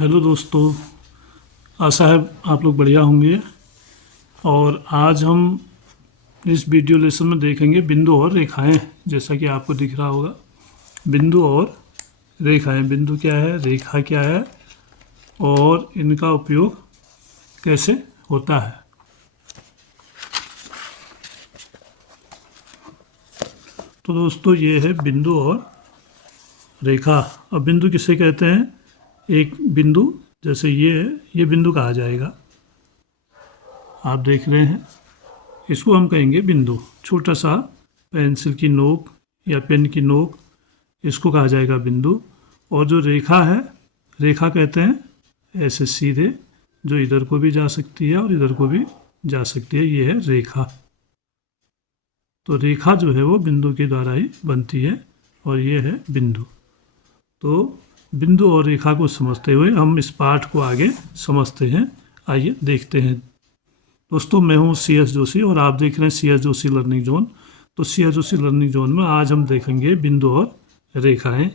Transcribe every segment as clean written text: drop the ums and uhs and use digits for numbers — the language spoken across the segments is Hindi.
हेलो दोस्तों, आशा है आप लोग बढ़िया होंगे। और आज हम इस वीडियो लेसन में देखेंगे बिंदु और रेखाएं। जैसा कि आपको दिख रहा होगा, बिंदु और रेखाएं। बिंदु क्या है, रेखा क्या है और इनका उपयोग कैसे होता है। तो दोस्तों, ये है बिंदु और रेखा। अब बिंदु किसे कहते हैं? एक बिंदु जैसे ये है, ये बिंदु कहा जाएगा। आप देख रहे हैं, इसको हम कहेंगे बिंदु। छोटा सा पेंसिल की नोक या पेन की नोक, इसको कहा जाएगा बिंदु। और जो रेखा है, रेखा कहते हैं ऐसे सीधे, जो इधर को भी जा सकती है और इधर को भी जा सकती है, ये है रेखा। तो रेखा जो है वो बिंदु के द्वारा ही बनती है और ये है बिंदु। तो बिंदु और रेखा को समझते हुए हम इस पाठ को आगे समझते हैं। आइए देखते हैं। दोस्तों, मैं हूं CS जोशी और आप देख रहे हैं CS जोशी लर्निंग जोन। तो CS जोशी लर्निंग जोन में आज हम देखेंगे बिंदु और रेखाएं।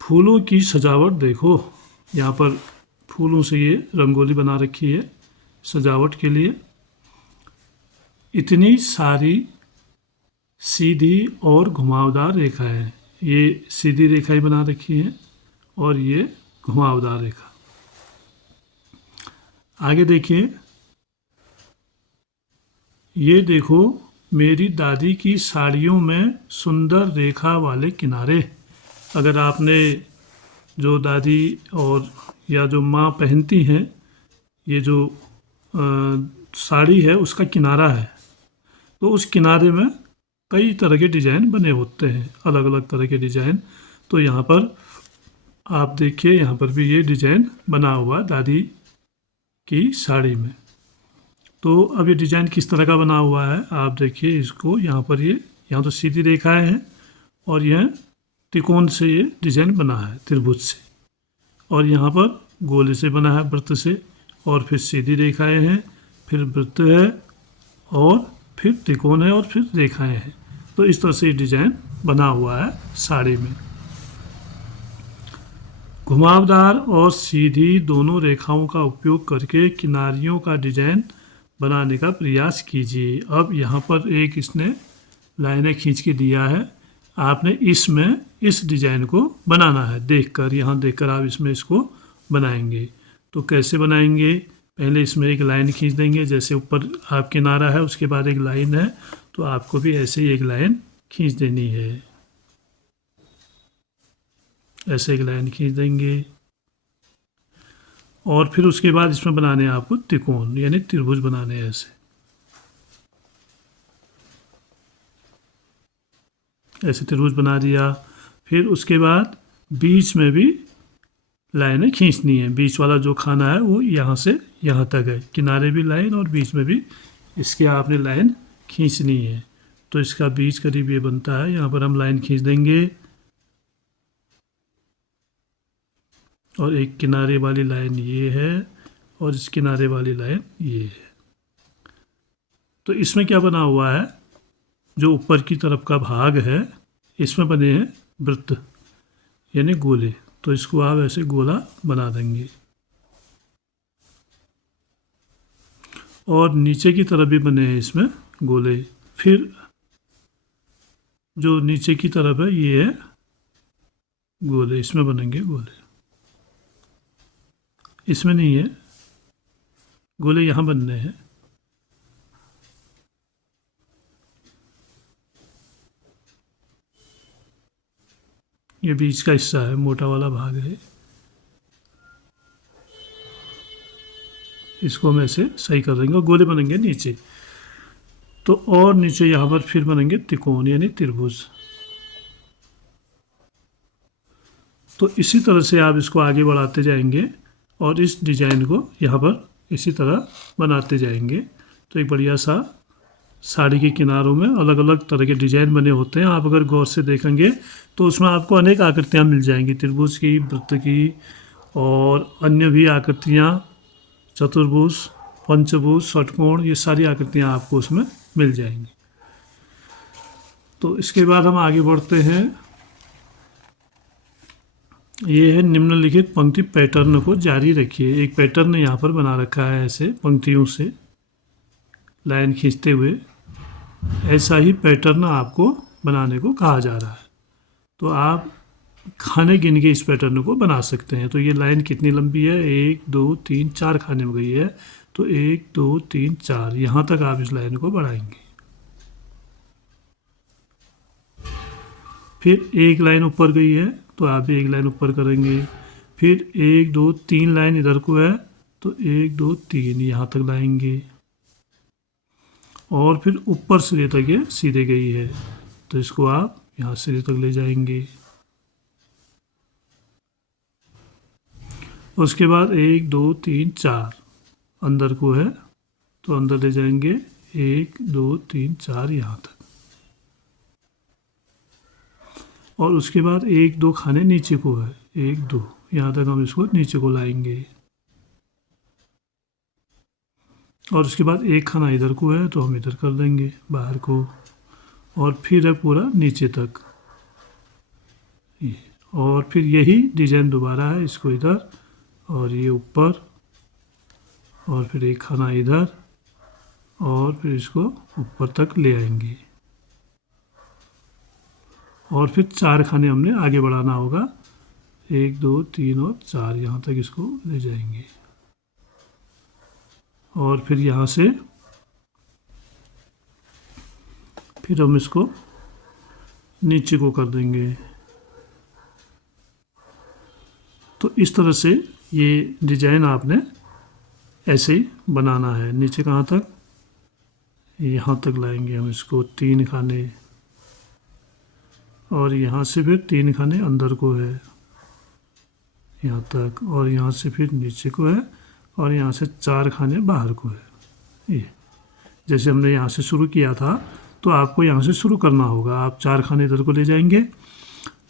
फूलों की सजावट देखो, यहाँ पर फूलों से ये रंगोली बना रखी है सजावट के लिए। इतनी सारी सीधी और घुमावदार रेखाएं, ये सीधी रेखाएं बना रखी है और ये घुमावदार रेखा। आगे देखिए, ये देखो मेरी दादी की साड़ियों में सुंदर रेखा वाले किनारे। अगर आपने जो दादी और या जो माँ पहनती हैं, ये जो साड़ी है उसका किनारा है, तो उस किनारे में कई तरह के डिज़ाइन बने होते हैं, अलग अलग तरह के डिज़ाइन। तो यहाँ पर आप देखिए, यहाँ पर भी ये डिज़ाइन बना हुआ है दादी की साड़ी में। तो अब ये डिज़ाइन किस तरह का बना हुआ है आप देखिए इसको। यहाँ पर ये, यहाँ तो सीधी रेखाएं हैं और यह त्रिकोण से ये डिज़ाइन बना है, त्रिभुज से। और यहाँ पर गोले से बना है, वृत्त से। और फिर सीधी रेखाएं हैं, फिर वृत्त है, और फिर त्रिकोण है, और फिर रेखाएं हैं। तो इस तरह से डिज़ाइन बना हुआ है साड़ी में। घुमावदार और सीधी दोनों रेखाओं का उपयोग करके किनारियों का डिज़ाइन बनाने का प्रयास कीजिए। अब यहाँ पर एक इसने लाइनें खींच के दिया है, आपने इसमें इस डिज़ाइन को बनाना है। देखकर, यहाँ देखकर आप इसमें इसको बनाएंगे। तो कैसे बनाएंगे? पहले इसमें एक लाइन खींच देंगे, जैसे ऊपर आप किनारा है उसके बाद एक लाइन है, तो आपको भी ऐसे ही एक लाइन खींच देनी है। ऐसे एक लाइन खींच देंगे और फिर उसके बाद इसमें बनाने हैं आपको त्रिकोण, यानी त्रिभुज बनाने हैं ऐसे। ऐसे त्रिभुज बना दिया। फिर उसके बाद बीच में भी लाइनें खींचनी है। बीच वाला जो खाना है वो यहाँ से यहाँ तक है, किनारे भी लाइन और बीच में भी इसके आपने लाइन खींचनी है। तो इसका बीच करीब ये बनता है, यहाँ पर हम लाइन खींच देंगे और एक किनारे वाली लाइन ये है और इस किनारे वाली लाइन ये है। तो इसमें क्या बना हुआ है, जो ऊपर की तरफ का भाग है इसमें बने हैं वृत्त यानी गोले। तो इसको आप ऐसे गोला बना देंगे। और नीचे की तरफ भी बने हैं इसमें गोले। फिर जो नीचे की तरफ है ये है गोले, इसमें बनेंगे गोले। इसमें नहीं है गोले, यहाँ बनने हैं। ये बीच का हिस्सा है, मोटा वाला भाग है, इसको हम ऐसे सही कर देंगे और गोले बनेंगे नीचे। तो और नीचे यहाँ पर फिर बनेंगे त्रिकोण यानी त्रिभुज। तो इसी तरह से आप इसको आगे बढ़ाते जाएंगे और इस डिज़ाइन को यहाँ पर इसी तरह बनाते जाएंगे। तो एक बढ़िया सा साड़ी के किनारों में अलग अलग तरह के डिज़ाइन बने होते हैं। आप अगर गौर से देखेंगे तो उसमें आपको अनेक आकृतियाँ मिल जाएंगी, त्रिभुज की, वृत्त की और अन्य भी आकृतियाँ, चतुर्भुज, पंचभुज, षटकोण, ये सारी आकृतियाँ आपको उसमें मिल जाएंगी। तो इसके बाद हम आगे बढ़ते हैं। ये है निम्नलिखित पंक्ति पैटर्न को जारी रखिए। एक पैटर्न यहाँ पर बना रखा है ऐसे पंक्तियों से लाइन खींचते हुए। ऐसा ही पैटर्न आपको बनाने को कहा जा रहा है। तो आप खाने गिन के इस पैटर्न को बना सकते हैं। तो ये लाइन कितनी लंबी है, 1 2 3 4 खाने में गई है। तो 1 2 3 4 यहाँ तक आप इस लाइन को बढ़ाएंगे। फिर एक लाइन ऊपर गई है तो आप एक लाइन ऊपर करेंगे। फिर 1 2 3 लाइन इधर को है तो 1 2 3 यहाँ तक लाएंगे। और फिर ऊपर सिरे तक ये सीधे गई है तो इसको आप यहाँ सिरे तक ले जाएंगे। उसके बाद 1 2 3 4 अंदर को है तो अंदर ले जाएंगे 1 2 3 4 यहाँ तक। और उसके बाद 1 2 खाने नीचे को है, 1 2 यहाँ तक हम इसको नीचे को लाएंगे। और उसके बाद एक खाना इधर को है तो हम इधर कर देंगे बाहर को। और फिर है पूरा नीचे तक ये। और फिर यही डिजाइन दोबारा है, इसको इधर और ये ऊपर और फिर एक खाना इधर और फिर इसको ऊपर तक ले आएंगे। और फिर 4 खाने हमने आगे बढ़ाना होगा, 1 2 3 और 4 यहाँ तक इसको ले जाएंगे। और फिर यहाँ से फिर हम इसको नीचे को कर देंगे। तो इस तरह से ये डिजाइन आपने ऐसे ही बनाना है। नीचे कहाँ तक, यहाँ तक लाएंगे हम इसको 3 खाने। और यहाँ से फिर 3 खाने अंदर को है यहाँ तक। और यहाँ से फिर नीचे को है और यहाँ से 4 खाने बाहर को है। ये जैसे हमने यहाँ से शुरू किया था तो आपको यहाँ से शुरू करना होगा। आप 4 खाने इधर को ले जाएंगे,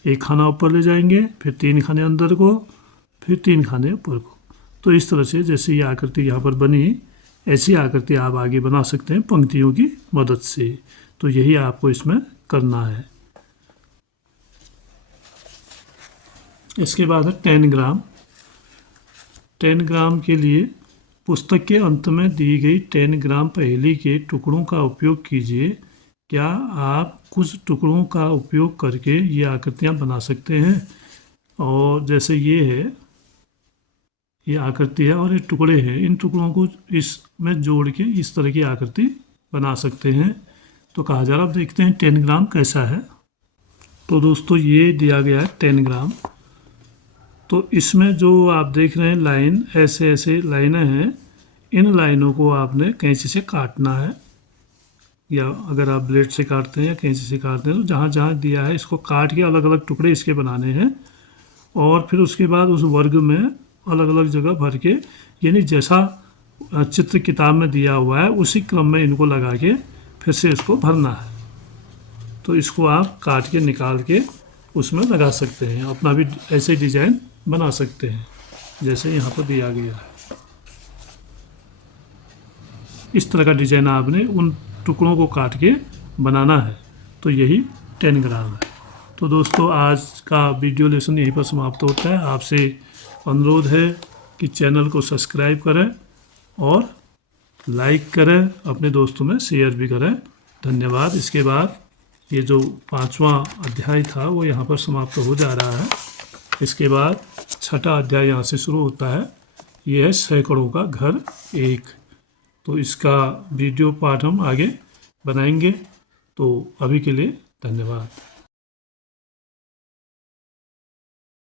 एक खाना ऊपर ले जाएंगे, फिर 3 खाने अंदर को, फिर 3 खाने ऊपर को। तो इस तरह से जैसे ये आकृति यहाँ पर बनी, ऐसी आकृति आप आगे बना सकते हैं पंक्तियों की मदद से। तो यही आपको इसमें करना है। इसके बाद है 10 ग्राम। 10 ग्राम के लिए पुस्तक के अंत में दी गई 10 ग्राम पहेली के टुकड़ों का उपयोग कीजिए। क्या आप कुछ टुकड़ों का उपयोग करके ये आकृतियाँ बना सकते हैं? और जैसे ये है, ये आकृति है और ये टुकड़े हैं, इन टुकड़ों को इसमें जोड़ के इस तरह की आकृति बना सकते हैं। तो कहा जा रहा, अब देखते हैं 10 ग्राम कैसा है। तो दोस्तों ये दिया गया है 10 ग्राम। तो इसमें जो आप देख रहे हैं लाइन, ऐसे ऐसे लाइनें हैं, इन लाइनों को आपने कैंची से काटना है। या अगर आप ब्लेड से काटते हैं या कैंची से काटते हैं तो जहाँ जहाँ दिया है इसको काट के अलग अलग टुकड़े इसके बनाने हैं। और फिर उसके बाद उस वर्ग में अलग अलग जगह भर के, यानी जैसा चित्र किताब में दिया हुआ है उसी क्रम में इनको लगा के फिर से इसको भरना है। तो इसको आप काट के निकाल के उसमें लगा सकते हैं, अपना भी ऐसे डिजाइन बना सकते हैं जैसे यहाँ पर दिया गया है। इस तरह का डिजाइन आपने उन टुकड़ों को काट के बनाना है। तो यही 10 ग्राम है। तो दोस्तों आज का वीडियो लेसन यहीं पर समाप्त होता है। आपसे अनुरोध है कि चैनल को सब्सक्राइब करें और लाइक करें, अपने दोस्तों में शेयर भी करें। धन्यवाद। इसके बाद ये जो 5वां अध्याय था वो यहाँ पर समाप्त हो जा रहा है। इसके बाद 6ठा अध्याय यहाँ से शुरू होता है। ये है सैकड़ों का घर 1। तो इसका वीडियो पार्ट हम आगे बनाएंगे। तो अभी के लिए धन्यवाद।